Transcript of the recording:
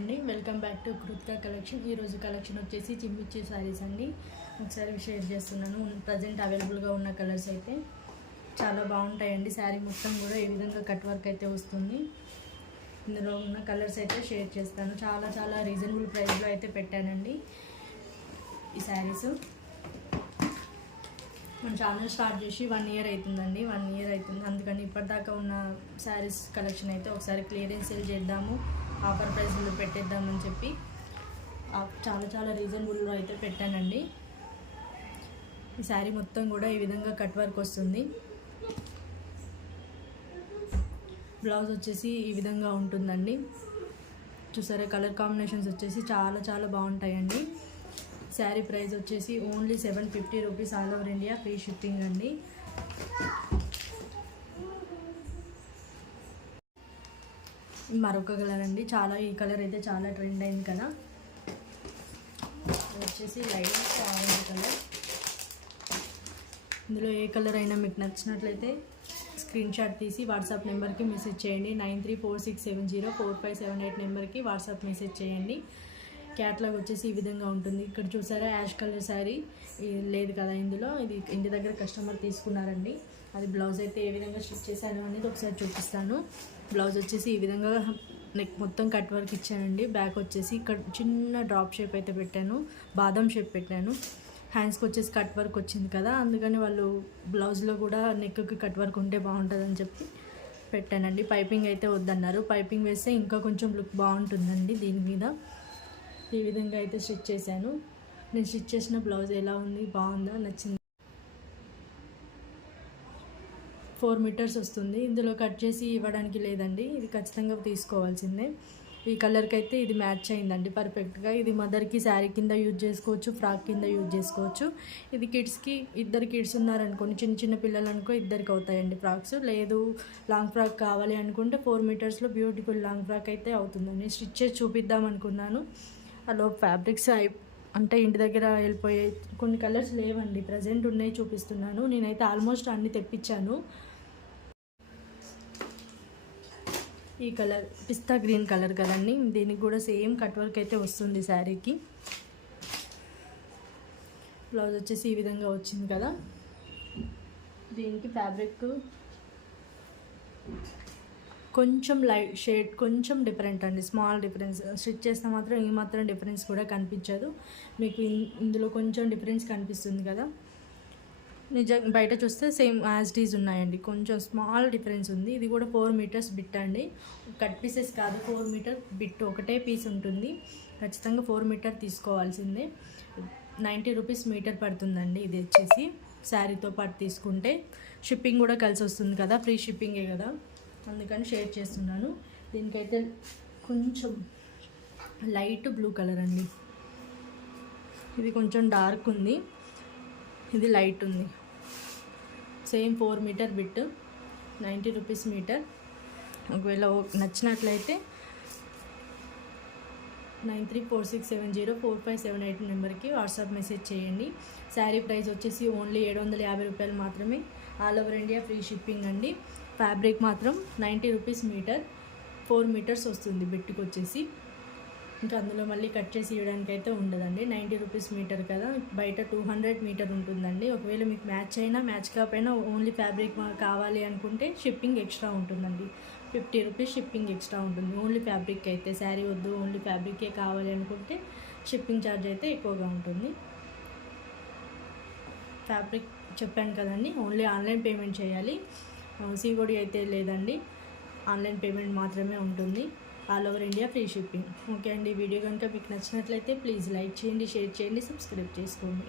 అండి, welcome back to Kritika collection. ఈరోజు collection వచ్చేసి చిమ్మిచ్చి శారీస్ అండి. ఒకసారి షేర్ చేస్తున్నాను. ప్రజెంట్ అవైలబుల్గా ఉన్న కలర్స్ అయితే చాలా బాగుంటాయండి. శారీ మొత్తం కూడా ఈ విధంగా కట్ వర్క్ అయితే వస్తుంది. ఇందులో ఉన్న కలర్స్ అయితే షేర్ చేస్తాను. చాలా రీజనబుల్ ప్రైస్లో అయితే పెట్టానండి ఈ శారీస్. మన ఛానల్ స్టార్ట్ చేసి 1 year అవుతుందండి. 1 year అవుతుంది. అందుకని ఇప్పటిదాకా ఉన్న శారీస్ కలెక్షన్ అయితే ఒకసారి క్లియరెన్స్ సేల్ చేద్దాము, ఆఫర్ ప్రైస్లో పెట్టేద్దామని చెప్పి చాలా రీజనబుల్లో అయితే పెట్టానండి. ఈ శారీ మొత్తం కూడా ఈ విధంగా కట్ వర్క్ వస్తుంది. బ్లౌజ్ వచ్చేసి ఈ విధంగా ఉంటుందండి. చూసారా, కలర్ కాంబినేషన్స్ వచ్చేసి చాలా బాగుంటాయండి. శారీ ప్రైస్ వచ్చేసి only 750 rupees, all over India free shipping అండి. మరొక కలర్ అండి, ఈ కలర్ అయితే చాలా ట్రెండ్ అయింది కదా. వచ్చేసి లైట్ ఆరెంజ్ కలర్. ఇందులో ఏ కలర్ అయినా మీకు నచ్చినట్లయితే స్క్రీన్ షాట్ తీసి వాట్సాప్ నెంబర్కి మెసేజ్ చేయండి. 9346704578 నెంబర్కి వాట్సాప్ మెసేజ్ చేయండి. క్యాట్లాగ్ వచ్చేసి ఈ విధంగా ఉంటుంది. ఇక్కడ చూసారా, యాష్ కలర్ శారీ లేదు కదా ఇందులో, ఇది ఇంటి దగ్గర కస్టమర్ తీసుకున్నారండి. అది బ్లౌజ్ అయితే ఏ విధంగా స్టిచ్ చేశాను అనేది ఒకసారి చూపిస్తాను. బ్లౌజ్ వచ్చేసి ఈ విధంగా నెక్ మొత్తం కట్ వర్క్ ఇచ్చానండి. బ్యాక్ వచ్చేసి ఇక్కడ చిన్న డ్రాప్ షేప్ అయితే పెట్టాను, బాదం షేప్ పెట్టాను. హ్యాండ్స్కి వచ్చేసి కట్ వర్క్ వచ్చింది కదా, అందుకని వాళ్ళు బ్లౌజ్లో కూడా నెక్కి కట్ వర్క్ ఉంటే బాగుంటుందని చెప్పి పెట్టానండి. పైపింగ్ అయితే వద్దన్నారు. పైపింగ్ వేస్తే ఇంకా కొంచెం లుక్ బాగుంటుందండి దీని మీద. ఈ విధంగా అయితే స్టిచ్ చేశాను. నేను స్టిచ్ చేసిన బ్లౌజ్ ఎలా ఉంది, బాగుందా, నచ్చింది. 4 మీటర్స్ వస్తుంది. ఇందులో కట్ చేసి ఇవ్వడానికి లేదండి, ఇది ఖచ్చితంగా తీసుకోవాల్సిందే. ఈ కలర్కి అయితే ఇది మ్యాచ్ అయిందండి పర్ఫెక్ట్గా. ఇది మదర్కి శారీ కింద యూజ్ చేసుకోవచ్చు, ఫ్రాక్ కింద యూజ్ చేసుకోవచ్చు. ఇది కిడ్స్కి, 2 కిడ్స్ ఉన్నారనుకోండి, చిన్న పిల్లలు అనుకో, 2కి అవుతాయండి ఫ్రాక్స్. లేదు లాంగ్ ఫ్రాక్ కావాలి అనుకుంటే 4 మీటర్స్లో బ్యూటిఫుల్ లాంగ్ ఫ్రాక్ అయితే అవుతుందండి. స్టిచ్ చేసి చూపిద్దాం అనుకున్నాను, అలో ఫ్యాబ్రిక్స్ అంటే ఇంటి దగ్గర వెళ్ళిపోయే కొన్ని కలర్స్ లేవండి, ప్రజెంట్ ఉన్నాయి చూపిస్తున్నాను. నేనైతే ఆల్మోస్ట్ అన్ని తెప్పించాను. ఈ కలర్ పిస్తా గ్రీన్ కలర్ కదండి, దీనికి కూడా సేమ్ కట్ వర్క్ అయితే వస్తుంది శారీకి. బ్లౌజ్ వచ్చేసి ఈ విధంగా వచ్చింది కదా. దీనికి ఫ్యాబ్రిక్ కొంచెం లైట్ షేడ్, కొంచెం డిఫరెంట్ అండి, స్మాల్ డిఫరెన్స్. స్టిచ్ చేస్తే మాత్రం ఈ మాత్రం డిఫరెన్స్ కూడా కనిపించదు మీకు. ఇందులో కొంచెం డిఫరెన్స్ కనిపిస్తుంది కదా, నిజంగా బయట చూస్తే సేమ్ యాజ్ ఇట్ ఈజ్ ఉన్నాయండి, కొంచెం స్మాల్ డిఫరెన్స్ ఉంది. ఇది కూడా 4 మీటర్స్ బిట్ అండి, కట్ పీసెస్ కాదు, 4 మీటర్ బిట్ ఒకటే పీస్ ఉంటుంది. ఖచ్చితంగా 4 మీటర్ తీసుకోవాల్సిందే. 90 రూపీస్ మీటర్ పడుతుందండి. ఇది వచ్చేసి శారీతో పాటు తీసుకుంటే షిప్పింగ్ కూడా కలిసి వస్తుంది కదా, ఫ్రీ షిప్పింగే కదా, అందుకని షేర్ చేస్తున్నాను. దీనికైతే కొంచెం లైట్ బ్లూ కలర్ అండి, ఇది కొంచెం డార్క్ ఉంది, ఇది లైట్ ఉంది. Same 4 metre bit, 90 rupees metre. ఒకవేళ నచ్చినట్లయితే 9346704578 నెంబర్కి వాట్సాప్ మెసేజ్ చేయండి. శారీ ప్రైస్ వచ్చేసి ఓన్లీ 750 రూపాయలు మాత్రమే, all over India free shipping అండి. ఫ్యాబ్రిక్ మాత్రం 90 రూపీస్ మీటర్, 4 మీటర్స్ వస్తుంది బిట్కి వచ్చేసి. ఇంకా అందులో మళ్ళీ కట్ చేసి ఇవ్వడానికి అయితే ఉండదండి. 90 రూపీస్ మీటర్ కదా, బయట 200 మీటర్ ఉంటుందండి. ఒకవేళ మీకు మ్యాచ్ అయినా మ్యాచ్ కాకపోయినా ఓన్లీ ఫ్యాబ్రిక్ కావాలి అనుకుంటే షిప్పింగ్ ఎక్స్ట్రా ఉంటుందండి, 50 రూపీస్ షిప్పింగ్ ఎక్స్ట్రా ఉంటుంది. ఓన్లీ ఫ్యాబ్రిక్ అయితే, శారీ వద్దు ఓన్లీ ఫ్యాబ్రికే కావాలి అనుకుంటే షిప్పింగ్ ఛార్జ్ అయితే ఎక్కువగా ఉంటుంది. ఫ్యాబ్రిక్ చెప్పాను కదండి, ఓన్లీ ఆన్లైన్ పేమెంట్ చేయాలి, COD అయితే లేదండి, ఆన్లైన్ పేమెంట్ మాత్రమే ఉంటుంది. All over India free shipping. Okay అండి, వీడియో కనుక మీకు నచ్చినట్లయితే ప్లీజ్ లైక్ చేయండి, షేర్ చేయండి, సబ్స్క్రైబ్ చేసుకోండి.